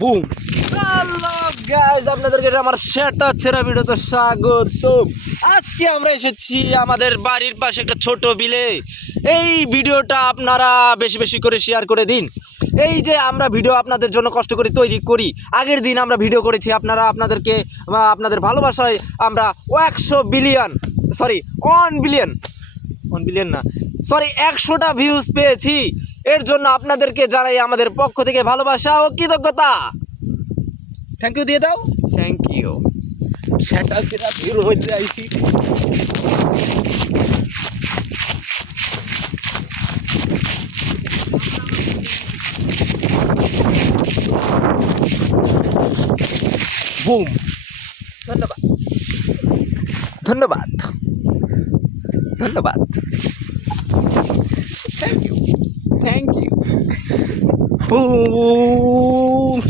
Broom. Hello guys, আপনাদেরকে আমার সেটা ছেড়া ভিডিওতে স্বাগত। আজকে আমরা এসেছি আমাদের বাড়ির পাশে একটা ছোট বিলে। এই ভিডিওটা আপনারা বেশি বেশি করে শেয়ার করে দিন। এই যে আমরা ভিডিও আপনাদের জন্য কষ্ট করে তৈরি করি, আগের দিন আমরা ভিডিও করেছি, আপনাদেরকে আপনাদের ভালোবাসায় আমরা 100 বিলিয়ন, সরি 1 বিলিয়ন, 1 বিলিয়ন না, সরি 100টা ভিউজ পেয়েছি। এর জন্য আপনাদেরকে জানাই আমাদের পক্ষ থেকে ভালোবাসা ও কৃতজ্ঞতা। থ্যাংক ইউ দিয়ে দাও। Thank you. সেটা সেটা ভিড় হইতে আইছি। বুম। ধন্যবাদ, ধন্যবাদ, ধন্যবাদ। Thank you. Thank you. Broom.